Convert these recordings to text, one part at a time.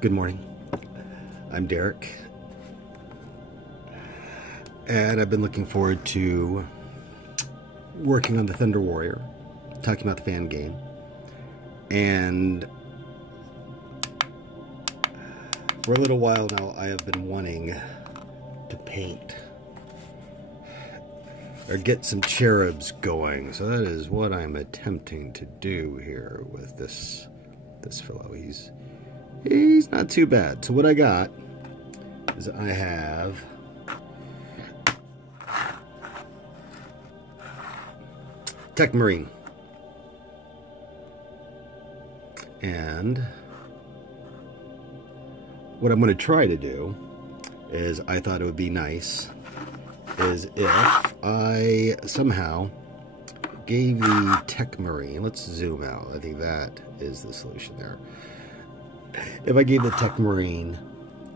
Good morning. I'm Derrick, and I've been looking forward to working on the Thunder Warrior, talking about the fan game, and for a little while now I have been wanting to paint or get some cherubs going, so that is what I'm attempting to do here with this fellow. He's not too bad. So what I got is I have Tech Marine, and what I'm going to try to do is, I thought it would be nice is if I somehow gave the Tech Marine, let's zoom out, I think that is the solution there. If I gave the Tech Marine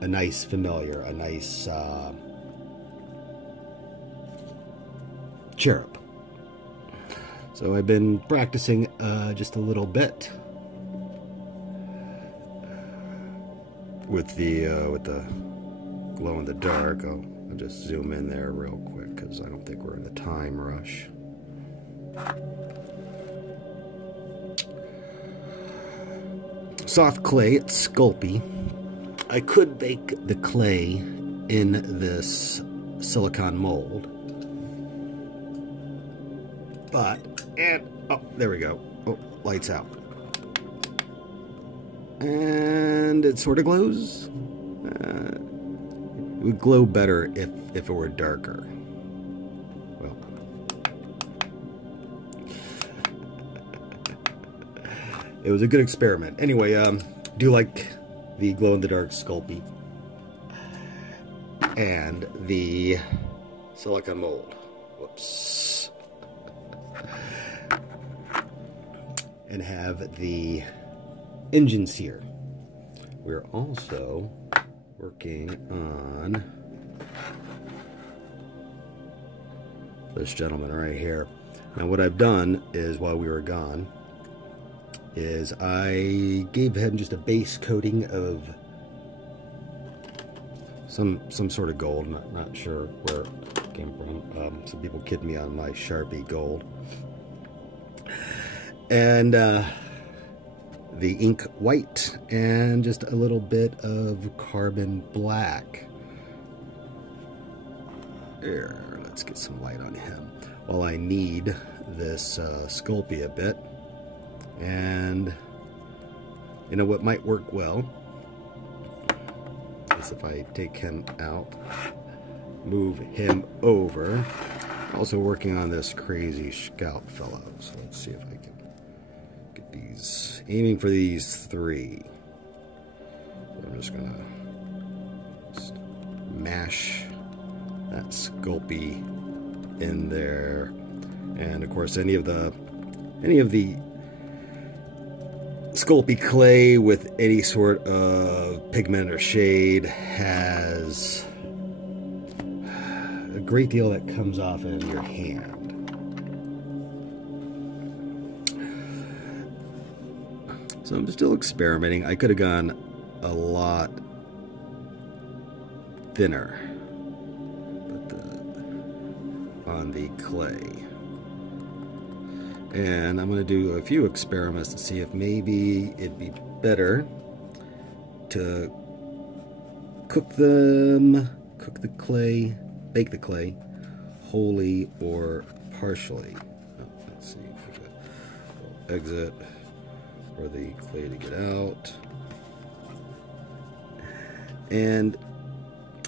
a nice familiar, a nice cherub. So I've been practicing just a little bit with the glow in the dark. I'll just zoom in there real quick because I don't think we're in a time rush. Soft clay, it's sculpey. I could bake the clay in this silicone mold, but, oh, there we go. Oh, lights out. And it sort of glows. It would glow better if it were darker. Well, it was a good experiment. Anyway, do like the glow-in-the-dark Sculpey and the silicone mold. Whoops. And have the engine sear. We're also working on this gentleman right here. Now what I've done is, while we were gone, is I gave him just a base coating of some sort of gold. Not sure where it came from. Some people kid me on my Sharpie gold. And the ink white and just a little bit of carbon black. There, let's get some light on him. Well, I need this Sculpey a bit, and you know what might work well is if I take him out, move him over. Also working on this crazy scalp fellow, so let's see if I can get these, aiming for these three. I'm just gonna mash that Sculpey in there, and of course any of the Sculpey clay with any sort of pigment or shade has a great deal that comes off in your hand. So I'm still experimenting. I could have gone a lot thinner on the clay. And I'm going to do a few experiments to see if maybe it'd be better to cook the clay, bake the clay, wholly or partially. Oh, let's see, exit for the clay to get out. And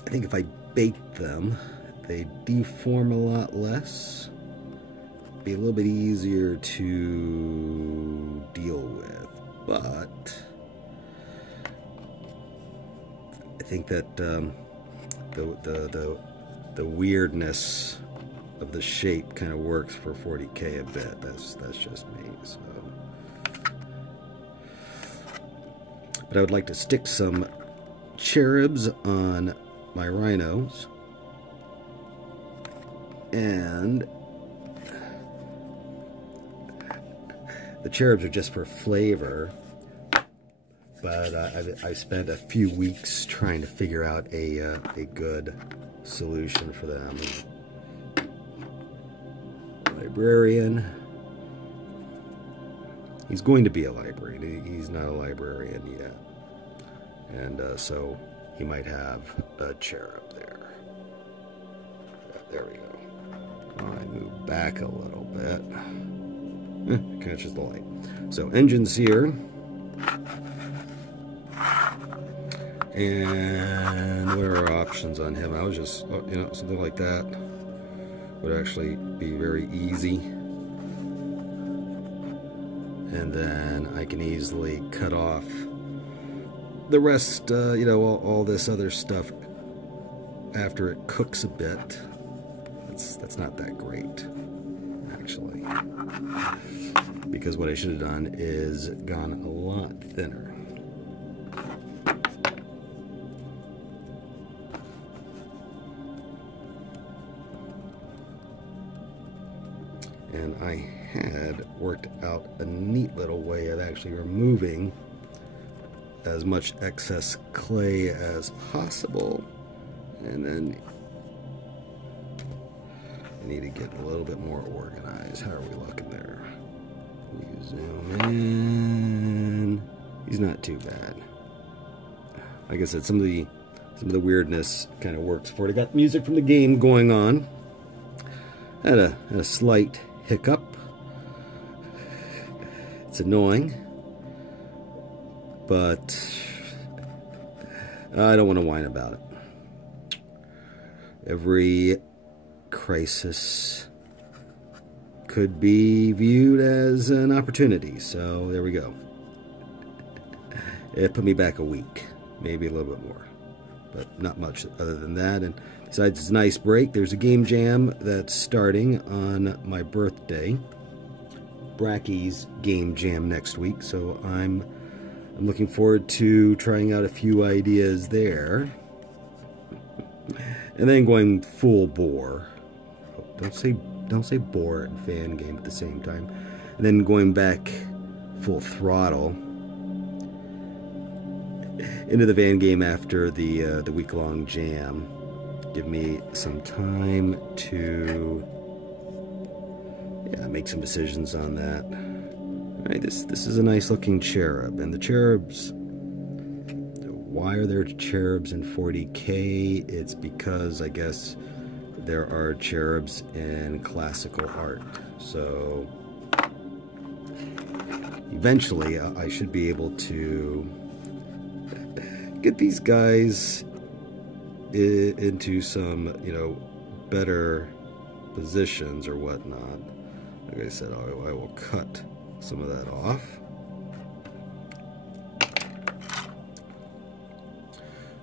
I think if I baked them, they deform a lot less. Be a little bit easier to deal with, but I think that the weirdness of the shape kind of works for 40K a bit. That's just me. So, but I would like to stick some cherubs on my rhinos, and the cherubs are just for flavor, but I spent a few weeks trying to figure out a good solution for them. Librarian. He's going to be a librarian. He's not a librarian yet. And so he might have a cherub there. There we go. I move back a little bit. Catches the light. So engine's here. And what are our options on him? I was just, you know, something like that would actually be very easy. And then I can easily cut off the rest, you know, all this other stuff after it cooks a bit. That's not that great, actually. Because what I should have done is gone a lot thinner. And I had worked out a neat little way of actually removing as much excess clay as possible. And then I need to get a little bit more organized. How are we looking there? We zoom in. He's not too bad. Like I said, some of the weirdness kind of works for it. I got music from the game going on. Had a slight hiccup. It's annoying, but I don't want to whine about it. Every crisis could be viewed as an opportunity, so there we go. It put me back a week, maybe a little bit more, but not much other than that. And besides, it's a nice break. There's a game jam that's starting on my birthday. Bracky's game jam next week, so I'm looking forward to trying out a few ideas there, and then going full bore. Don't say bore and fan game at the same time. And then going back full throttle into the van game after the week-long jam. Give me some time to make some decisions on that. All right, this is a nice looking cherub, and the cherubs. Why are there cherubs in 40K? It's because I guess there are cherubs in classical art. So eventually I should be able to get these guys into some, you know, better positions or whatnot. Like I said, I will cut some of that off.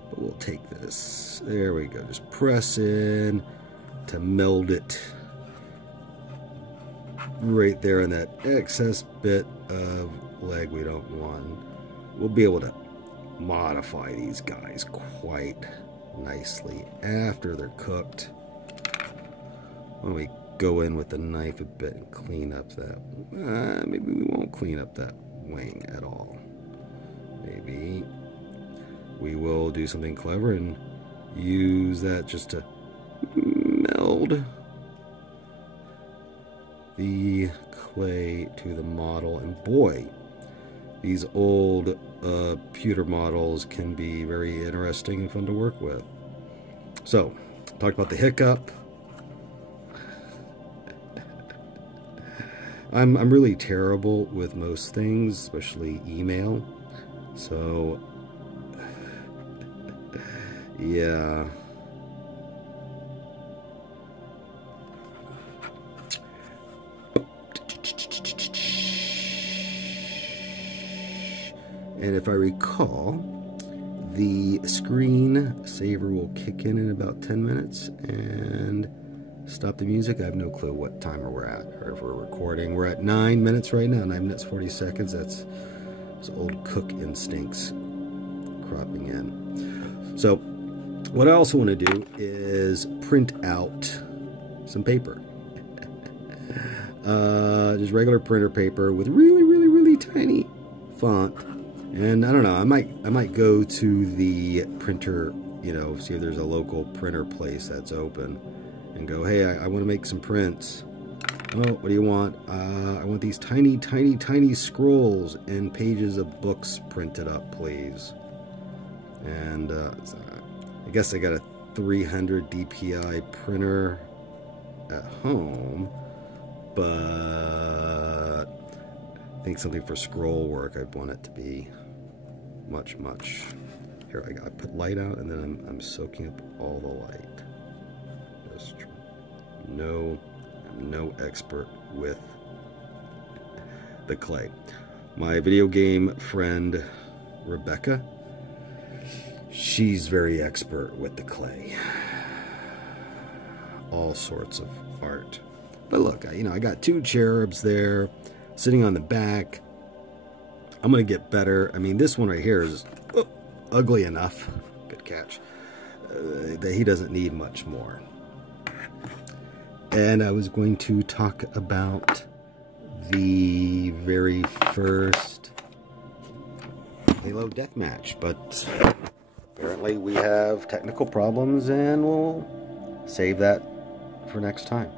But we'll take this. There we go. Just press in to meld it right there in that excess bit of leg we don't want. We'll be able to modify these guys quite nicely after they're cooked. When we go in with the knife a bit and clean up that, maybe we won't clean up that wing at all. Maybe we will do something clever and use that just to meld the clay to the model. And boy, these old pewter models can be very interesting and fun to work with. So, talked about the hiccup. I'm really terrible with most things, especially email. So, yeah. And if I recall, the screen saver will kick in about 10 minutes and stop the music. I have no clue what timer we're at, or if we're recording. We're at 9 minutes right now, 9 minutes 40 seconds. That's old cook instincts cropping in. So what I also want to do is print out some paper. Just regular printer paper with really, really, really tiny font. And I don't know, I might go to the printer, you know, see if there's a local printer place that's open, and go, hey, I want to make some prints. Oh, what do you want? I want these tiny, tiny, tiny scrolls and pages of books printed up, please. And I guess I got a 300 DPI printer at home, but I think something for scroll work, I'd want it to be much, much. Here, I put light out, and then I'm soaking up all the light. That's true. No, I'm no expert with the clay. My video game friend Rebecca, she's very expert with the clay. All sorts of art. But look, you know, I got 2 cherubs there sitting on the back. I'm gonna get better. I mean, this one right here is ugly enough. Good catch. That he doesn't need much more. And I was going to talk about the very first Halo Deathmatch, but apparently we have technical problems, and we'll save that for next time.